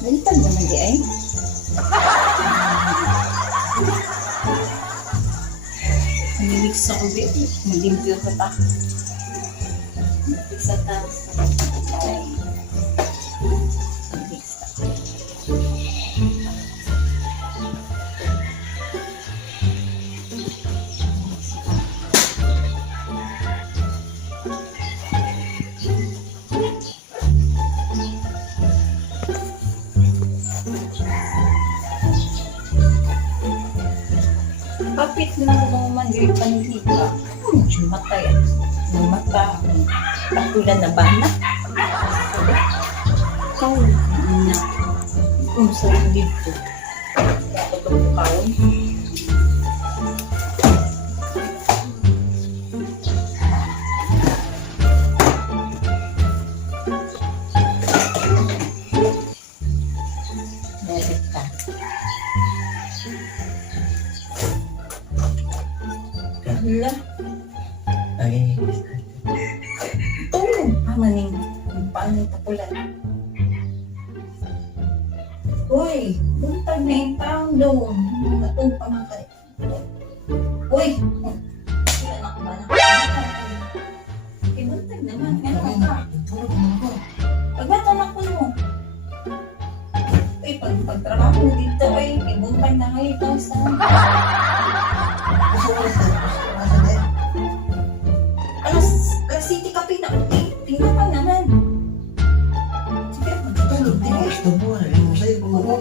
Balitan mo na di ay. Mamimix ako bit. Mag-limpyo ko ta. Mag-mix ta. Ay. Mag-mix ta. Kapit na mga mandiri panihika. Mata yan. Mata. Takulan na bana. Kau na. Kung sa dito. Ako itong kaon. Merit ka. Hala. Ay, Ito. Maning. Paano tapulan? Uy. Buntag na yung taong doon. Matong pamangkay. Uy. Anak ba na? Buntag naman. Ano ka? tulog mo ako. Pagbata na ko mo. Uy, pagtrabaho mo dito ay buntag na ngayon ito sa... Gusto ko sa din. Alas City ka pinapay naman. Sige, Tulog din. Gusto mo. Ay, mo sa'yo kung ako.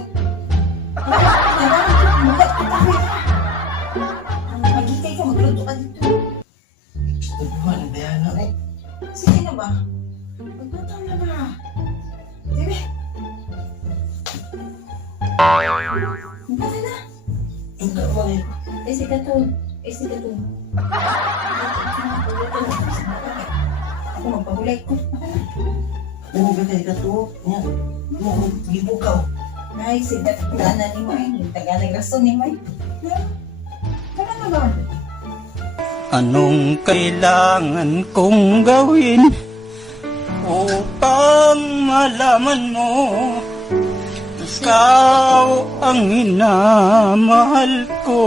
Magigay ka, magluto ka dito. Gusto mo. Ang bayana ko. Sige na ba? Magbata na ba? Sige. Magbata na. Ang gawa niya. Sige to. Sige to. Ako magpahulay ko. Ano ba kayo ka to? Nga. Mo, gibukaw. Ay, sige. Gana ni mo eh. Taganag rason ni mo eh. Tara na ba? Anong kailangan kong gawin upang malaman mo ikaw ang hinamahal ko?